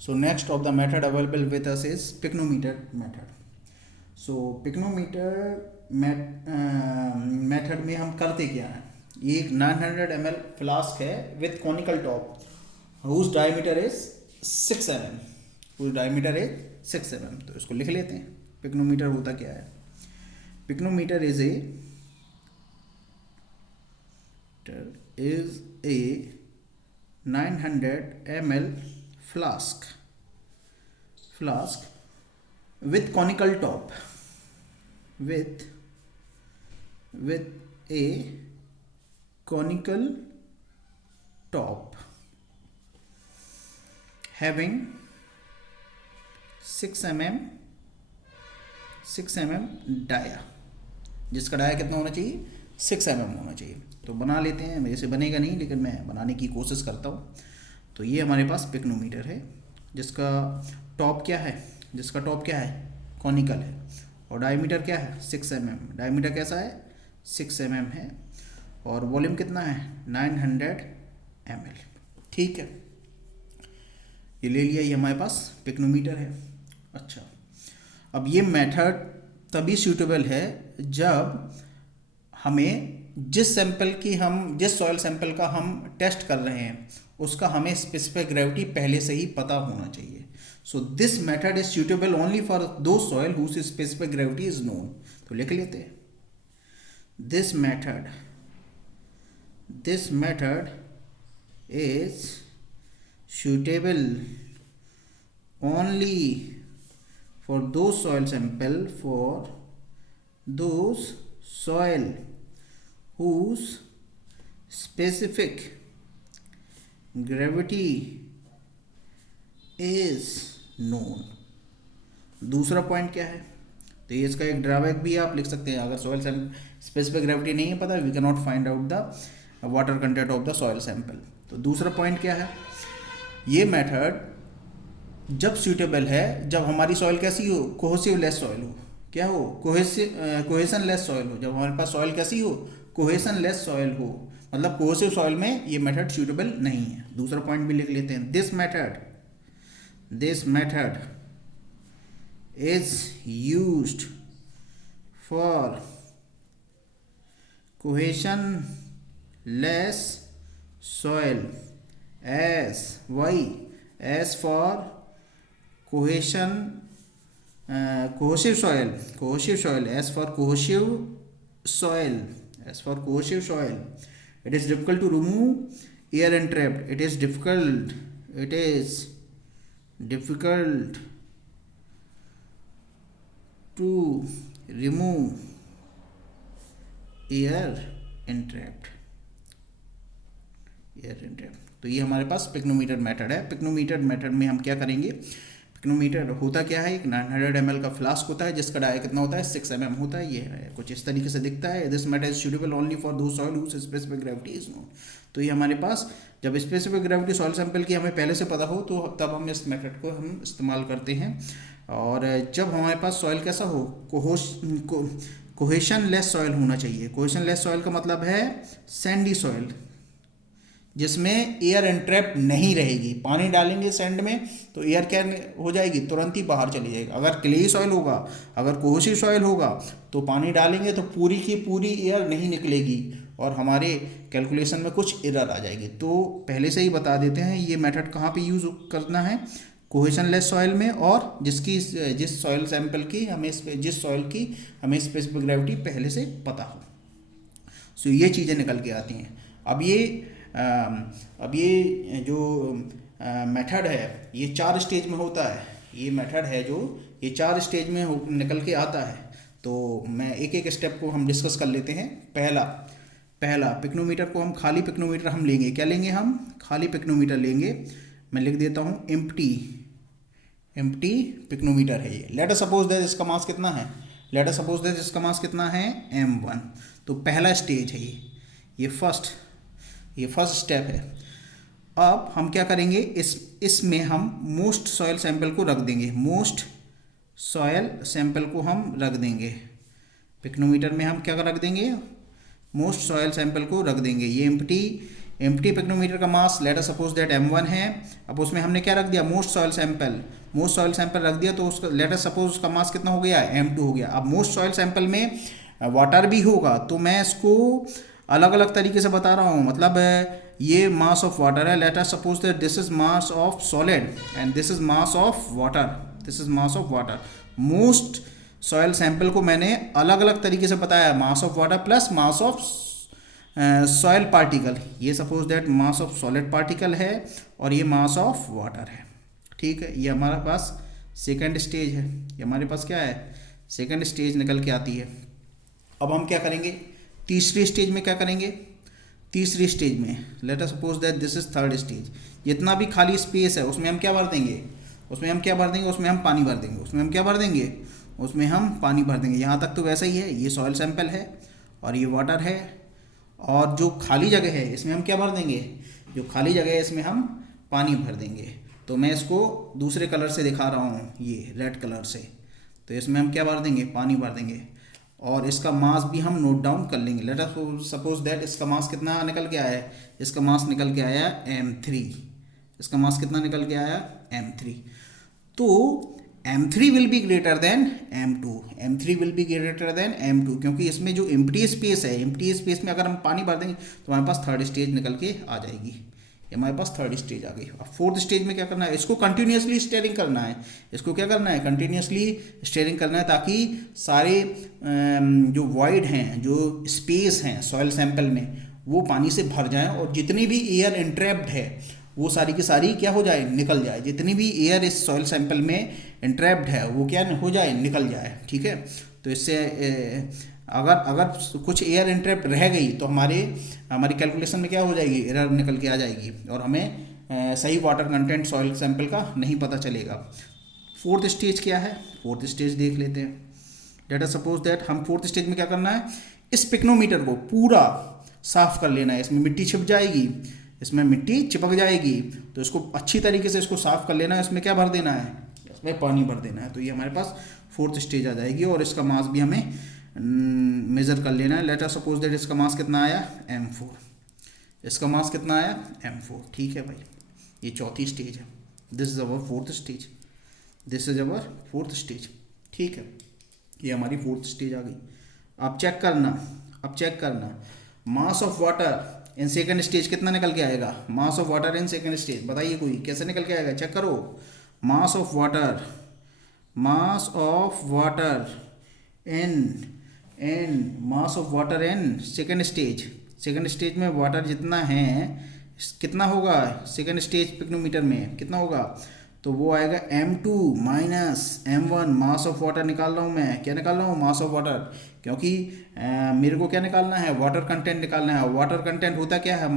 So next of the method available with us is pycnometer method. So pycnometer method में हम करते क्या हैं, ये एक 900 ml फ्लास्क है with conical top whose diameter is 6 mm, whose diameter is 6 mm. तो इसको लिख लेते हैं. पिक्नोमीटर होता क्या है? Pycnometer is a 900 ml flask with conical top, with a conical top having 6 mm dia, जिसका डाया कितना होना चाहिए? 6 mm होना चाहिए. तो बना लेते हैं. मेरे से बनेगा नहीं, लेकिन मैं बनाने की कोशिश करता हूँ. तो ये हमारे पास पिक्नोमीटर है जिसका टॉप क्या है? कॉनिकल है. और डायमीटर क्या है? 6 mm. डायमीटर कैसा है? 6 mm है. और वॉल्यूम कितना है? 900 ml. ठीक है, ये ले लिया. ये हमारे पास पिक्नोमीटर है. अच्छा, अब ये मेथड तभी सूटेबल है जब हमें जिस सॉइल सैंपल का हम टेस्ट कर रहे हैं उसका हमें स्पेसिफिक ग्रेविटी पहले से ही पता होना चाहिए. So this method is suitable only for those soil whose specific gravity is known. तो लिख लेते हैं. This method is suitable only for those soil whose specific gravity is known. दूसरा पॉइंट क्या है? तो ये इसका एक ड्रॉबैक भी आप लिख सकते हैं. अगर सॉइल स्पेसिफिक ग्रेविटी नहीं है पता, we can not find out the water content of the soil sample. तो दूसरा पॉइंट क्या है? ये मेथड जब सूटेबल है जब हमारी सॉइल कैसी हो? कोहेसिव लेस सॉइल हो. क्या हो? कोहेसन लेस सॉइल हो. जब हमारे पास सॉइल कैसी हो? कोहेसन लेस सॉइल हो. मतलब कोहेसिव सॉइल में ये मेथड सूटेबल नहीं है. दूसरा पॉइंट भी लिख लेते हैं. This method is used for cohesion less soil as for cohesion cohesive soil as for cohesive soil it is difficult to remove air entrapped. It is difficult to remove air entrapped. तो ये हमारे पास pycnometer method है. Pycnometer method में हम क्या करेंगे? Pycnometer होता क्या है? एक 900 ml का फ्लास्क होता है जिसका डाया कितना होता है? 6 mm होता है. ये है कुछ इस तरीके से दिखता है. This method is suitable only for those soil whose specific gravity is known. तो ये हमारे पास जब स्पेसिफिक ग्रेविटी सॉइल सैंपल की हमें पहले से पता हो तो तब हम इस मेथड को हम इस्तेमाल करते हैं. और जब हमारे पास सॉइल कैसा हो? कोहेशन लेस सॉइल होना चाहिए. कोहेशन लेस सॉइल का मतलब है सैंडी सॉइल जिसमें एयर एंट्रैप नहीं रहेगी. पानी डालेंगे सैंड में तो एयर क्या हो जाएगी? तुरंत ही बाहर चली जाएगी. अगर क्लेई सॉइल होगा, अगर कोहेसिव सॉइल होगा तो पानी डालेंगे तो पूरी की पूरी एयर नहीं निकलेगी और हमारे कैलकुलेशन में कुछ एरर आ जाएगी. तो पहले से ही बता देते हैं ये मेथड कहाँ पे यूज़ करना है? कोहेशन लेस सॉइल में, और जिस सॉइल सैंपल की जिस सॉइल की हमें स्पेसिफिक ग्रेविटी पहले से पता हो. सो ये चीज़ें निकल के आती हैं. अब ये जो मेथड है ये 4 स्टेज में होता है. ये मेथड है जो ये 4 स्टेज में निकल के आता है. तो मैं एक एक स्टेप को हम डिस्कस कर लेते हैं. पहला पिक्नोमीटर को हम खाली पिक्नोमीटर हम लेंगे. क्या लेंगे? हम खाली पिक्नोमीटर लेंगे. मैं लिख देता हूँ एम्प्टी पिक्नोमीटर है ये. लेट अस सपोज दैट इसका मास कितना है? m1. तो पहला स्टेज है ये फर्स्ट स्टेप है. अब हम क्या करेंगे? इसमें हम मोस्ट सॉइल सैंपल को रख देंगे. पिक्नोमीटर में हम क्या रख देंगे? मोस्ट सॉइल सैंपल को रख देंगे. ये एम्प्टी पिक्नोमीटर का mass let us suppose that m1 है। अब उसमें हमने क्या रख दिया, मोस्ट सॉइल सैंपल रख दिया, तो उसका लेट अस सपोज उसका मास कितना हो गया, m2 हो गया। अब मोस्ट सॉइल सैंपल में वाटर भी होगा, तो मैं इसको अलग अलग तरीके से बता रहा हूँ। मतलब ये मास ऑफ वाटर है, let us suppose that this is mass of solid and this is mass of water. Most soil sample को मैंने अलग अलग तरीके से बताया, mass of water plus mass of soil particle. ये suppose that mass of solid particle है और ये मास ऑफ वाटर है, ठीक है। ये हमारे पास सेकंड स्टेज है, ये हमारे पास क्या है, सेकंड स्टेज निकल के आती है। अब हम क्या करेंगे, तीसरी स्टेज में क्या करेंगे, तीसरी स्टेज में late us suppose that this is third stage. जितना भी खाली स्पेस है उसमें हम क्या भर देंगे, उसमें हम पानी भर देंगे, यहाँ तक तो वैसा ही है। ये सॉइल सैंपल है और ये वाटर है, और जो खाली जगह है इसमें हम क्या भर देंगे, जो खाली जगह है इसमें हम पानी भर देंगे। तो मैं इसको दूसरे कलर से दिखा रहा हूँ, ये रेड कलर से। तो इसमें हम क्या भर देंगे, पानी भर देंगे, और इसका मास भी हम नोट डाउन कर लेंगे। लेट अस सपोज दैट इसका मास कितना निकल के आया है, इसका मास निकल के आया m3। इसका मास कितना निकल के आया, m3। तो m3 will be greater than m2, क्योंकि इसमें जो एम्प्टी स्पेस है, एम्प्टी स्पेस में अगर हम पानी भर देंगे तो हमारे पास थर्ड स्टेज निकल के आ जाएगी। ये हमारे पास थर्ड स्टेज आ गई। अब फोर्थ स्टेज में क्या करना है, इसको कंटिन्यूसली स्टेयरिंग करना है। इसको क्या करना है, कंटिन्यूसली स्टेयरिंग करना है, ताकि सारे जो वॉइड हैं, जो स्पेस हैं सॉइल सैंपल में, वो पानी से भर जाएं, और जितनी भी एयर इंट्रैप्ड है वो सारी की सारी क्या हो जाए, निकल जाए। जितनी भी एयर इस सॉइल सैंपल में इंट्रैप्ड है वो क्या हो जाए, निकल जाए, ठीक है। तो इससे अगर कुछ एयर इंट्रैप्ड रह गई तो हमारी कैलकुलेशन में क्या हो जाएगी, एरर निकल के आ जाएगी, और हमें सही वाटर कंटेंट सॉइल सैंपल का नहीं पता चलेगा। फोर्थ स्टेज क्या है, फोर्थ स्टेज देख लेते हैं। लेट अस सपोज दैट हम फोर्थ स्टेज में क्या करना है, इस पिक्नोमीटर को पूरा साफ कर लेना है। इसमें मिट्टी छिप जाएगी, इसमें मिट्टी चिपक जाएगी, तो इसको अच्छी तरीके से इसको साफ कर लेना है। इसमें क्या भर देना है, इसमें पानी भर देना है। तो ये हमारे पास फोर्थ स्टेज आ जाएगी, और इसका मास भी हमें मेज़र कर लेना है। लेट अस सपोज दैट इसका मास कितना आया, m4। इसका मास कितना आया, m4, ठीक है भाई। ये चौथी स्टेज है, this is our fourth stage, ठीक है। ये हमारी फोर्थ स्टेज आ गई। अब चेक करना मास of water in second stage कितना निकल के आएगा, मास of water in second stage. बताइए कोई कैसे निकल के आएगा, चेक करो। मास of water in second stage में वाटर जितना है, कितना होगा सेकंड स्टेज पिक्नोमीटर में कितना होगा, तो वो आएगा m2 minus m1। Mass of water निकाल रहा हूँ मैं, क्या निकाल रहा हूँ, मास ऑफ वाटर, क्योंकि मेरे को क्या निकालना है, वाटर कंटेंट निकालना है। वाटर कंटेंट होता क्या है,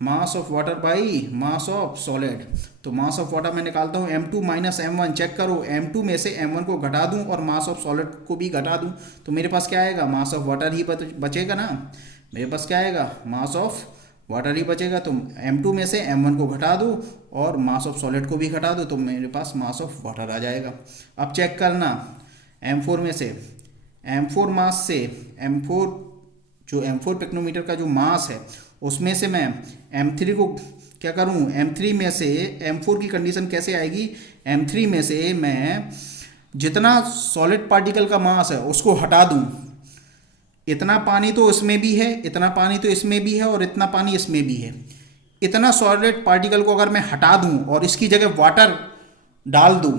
मास of water by mass of solid. तो मास ऑफ वाटर मैं निकालता हूँ m2 माइनस m1। चेक करो, m2 में से m1 को घटा दूँ और मास ऑफ सॉलिड को भी घटा दूँ, तो मेरे पास क्या आएगा, मास ऑफ वाटर ही बचेगा ना। मेरे पास क्या आएगा, मास ऑफ वाटर ही बचेगा। तो m2 में से m1 को घटा दो और मास ऑफ सॉलिड को भी घटा दो, तो मेरे पास मास ऑफ वाटर आ जाएगा। अब चेक करना, m4 में से m4 पिक्नोमीटर का जो मास है उसमें से मैं m3 को क्या करूं, m3 में से m4 की कंडीशन कैसे आएगी, m3 में से मैं जितना सॉलिड पार्टिकल का मास है उसको हटा दूं। इतना पानी तो इसमें भी है, इतना पानी तो इसमें भी है, और इतना पानी इसमें भी है। इतना सॉलिड पार्टिकल को अगर मैं हटा दूं और इसकी जगह वाटर डाल दूं,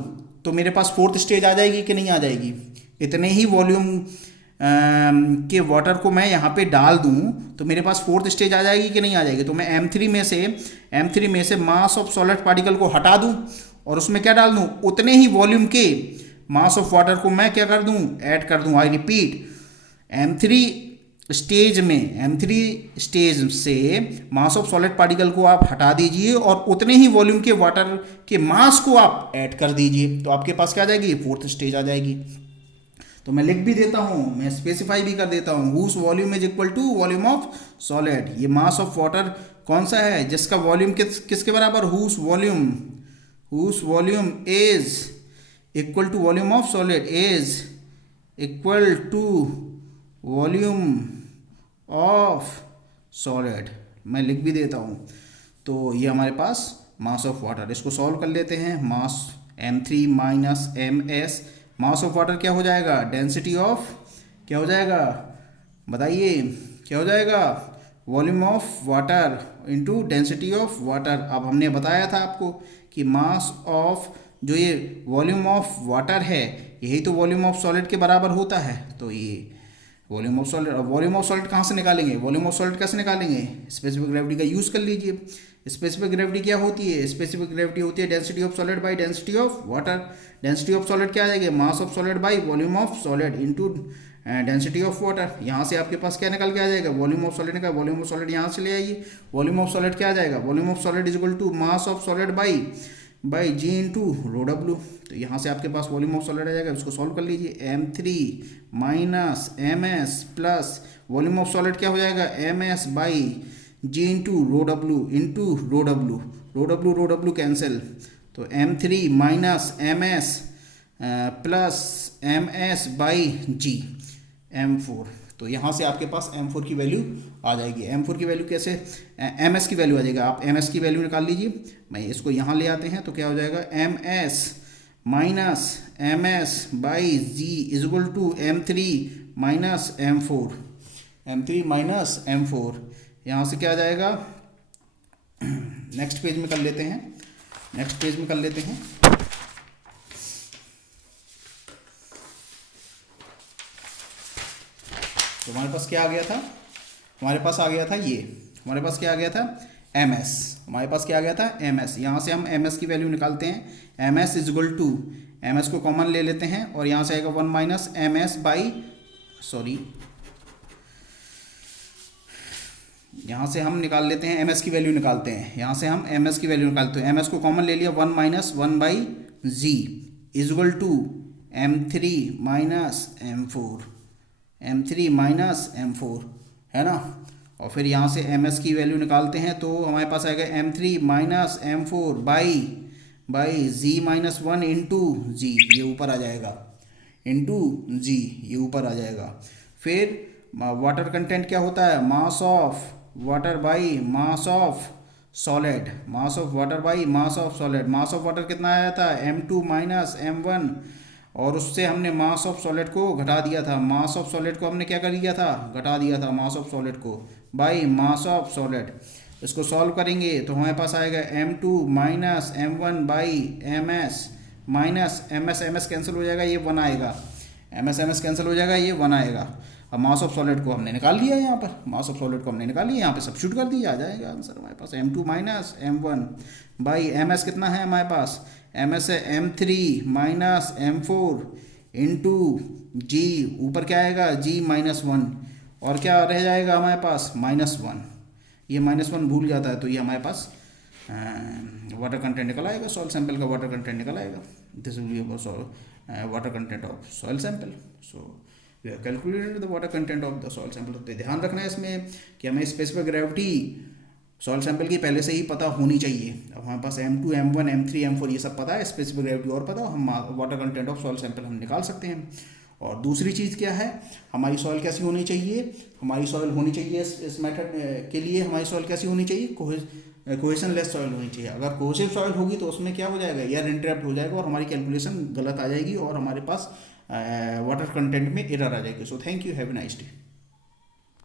तो मेरे पास फोर्थ स्टेज आ जाएगी कि नहीं आ जाएगी। इतने ही वॉल्यूम के वाटर को मैं यहाँ पे डाल दूं तो मेरे पास फोर्थ स्टेज आ जाएगी कि नहीं आ जाएगी। तो मैं m3 में से मास ऑफ सॉलिड पार्टिकल को हटा दूं और उसमें क्या डाल दूं, उतने ही वॉल्यूम के मास ऑफ वाटर को मैं क्या कर दूं, ऐड कर दूं। आई रिपीट, m3 स्टेज से मास ऑफ सॉलिड पार्टिकल को आप हटा दीजिए और उतने ही वॉल्यूम के वाटर के मास को आप ऐड कर दीजिए, तो आपके पास क्या आ जाएगी, फोर्थ स्टेज आ जाएगी। तो मैं लिख भी देता हूँ, मैं स्पेसिफाई भी कर देता हूँ, whose volume is equal to volume of solid. ये मास ऑफ वाटर कौन सा है जिसका वॉल्यूम किसके बराबर, whose volume is equal to volume of solid is equal to volume of solid. मैं लिख भी देता हूँ। तो ये हमारे पास मास ऑफ वाटर, इसको सॉल्व कर लेते हैं। Mass m3 minus ms, mass of water क्या हो जाएगा, डेंसिटी ऑफ क्या हो जाएगा, बताइए क्या हो जाएगा, volume of water into density of water. अब हमने बताया था आपको कि मास ऑफ जो ये वॉल्यूम ऑफ वाटर है यही तो वॉल्यूम ऑफ सॉलिड के बराबर होता है। तो ये volume of solid, volume of solid कहाँ से निकालेंगे, वॉल्यूम ऑफ सॉलिड कैसे निकालेंगे, स्पेसिफिक ग्रेविटी का यूज़ कर लीजिए। स्पेसिफिक ग्रेविटी क्या होती है, स्पेसिफिक ग्रेविटी होती है density of solid by density of water. Density of solid क्या आ जाएगी, मास of solid by volume of solid into density of water. यहाँ से आपके पास क्या निकल के आ जाएगा, वॉल्यूम ऑफ सॉलिड का, वॉल्यूम ऑफ सॉलिड यहाँ से ले आइए। वॉल्यूम ऑफ सॉलिड क्या आ जाएगा, volume of solid is equal to mass of solid by G into rho W. तो यहाँ से आपके पास वॉल्यूम ऑफ सॉलिड आ जाएगा, उसको सॉल्व कर लीजिए। m3 minus ms plus volume of solid क्या हो जाएगा, ms by G into rho W, rho W cancel. तो m3 minus ms plus ms by G m4। तो यहाँ से आपके पास m4 की वैल्यू आ जाएगी। m4 की वैल्यू कैसे, ms की वैल्यू आ जाएगा, आप ms की वैल्यू निकाल लीजिए। मैं इसको यहाँ ले आते हैं तो क्या हो जाएगा, ms minus ms by G is equal to m3 minus m4, m3 minus m4। यहाँ से क्या आ जाएगा, नेक्स्ट पेज में कर लेते हैं, नेक्स्ट पेज में कर लेते हैं। तो हमारे पास क्या आ गया था, हमारे पास आ गया था ये, हमारे पास क्या आ गया था, ms, हमारे पास क्या आ गया था, ms। यहाँ से हम ms की वैल्यू निकालते हैं। ms is equal to, ms को कॉमन ले लेते हैं और यहाँ से आएगा 1 माइनस ms बाई, सॉरी यहाँ से हम निकाल लेते हैं ms की वैल्यू निकालते हैं। यहाँ से हम ms की वैल्यू निकालते हैं, ms को कॉमन ले लिया, 1 minus 1 by G is equal to m3 minus m4, m3 minus m4 है ना। और फिर यहाँ से ms की वैल्यू निकालते हैं तो हमारे पास आएगा m3 minus m4 by z minus 1 into G, ये ऊपर आ जाएगा, इंटू जी, ये ऊपर आ जाएगा। फिर वाटर कंटेंट क्या होता है, मास of water by mass of solid, mass of water by mass of solid. Mass of water कितना आया था, m2 माइनस m1, और उससे हमने मास ऑफ सॉलिड को घटा दिया था, मास ऑफ सॉलिड को हमने क्या कर दिया था, घटा दिया था मास ऑफ सॉलिड को बाई मास ऑफ सॉलिड। इसको सॉल्व करेंगे तो हमारे पास आएगा m2 minus m1 by ms minus ms cancel हो जाएगा, ये 1 आएगा, ms कैंसिल हो जाएगा, ये 1 आएगा। अब मास ऑफ सॉलिड को हमने निकाल लिया, यहाँ पर मास ऑफ सॉलिड को हमने निकाल लिया, यहाँ पे सब्स्टिट्यूट कर दिया, आ जाएगा आंसर हमारे पास m2 minus m1 by ms कितना है हमारे पास, ms है m3 माइनस m4 इंटू जी, ऊपर क्या आएगा g माइनस 1, और क्या रह जाएगा हमारे पास -1, ये -1 भूल जाता है तो ये हमारे पास वाटर कंटेंट निकल आएगा, सॉइल सैंपल का वाटर कंटेंट निकल आएगा। This will be water content of soil sample. So we have calculated the water content of the soil sample. तो ध्यान रखना है इसमें कि हमें स्पेसिफिक ग्रेविटी सॉइल सैंपल की पहले से ही पता होनी चाहिए। अब हमारे पास m2 m1 m3 m4 ये सब पता है, स्पेसिफिक ग्रेविटी और पता हो, हम water content of soil sample हम निकाल सकते हैं। और दूसरी चीज़ क्या है, हमारी सॉइल कैसी होनी चाहिए, हमारी सॉइल होनी चाहिए इस मेथड के लिए हमारी सॉइल कैसी होनी चाहिए, कोहेशनलेस सॉइल होनी चाहिए। अगर कोहेसिव सॉइल होगी तो उसमें क्या हो जाएगा, एयर इंटरप्ट हो जाएगा और हमारी कैलकुलेशन गलत आ जाएगी और हमारे पास वाटर कंटेंट में एरर आ जाएगी। So thank you, have a nice day.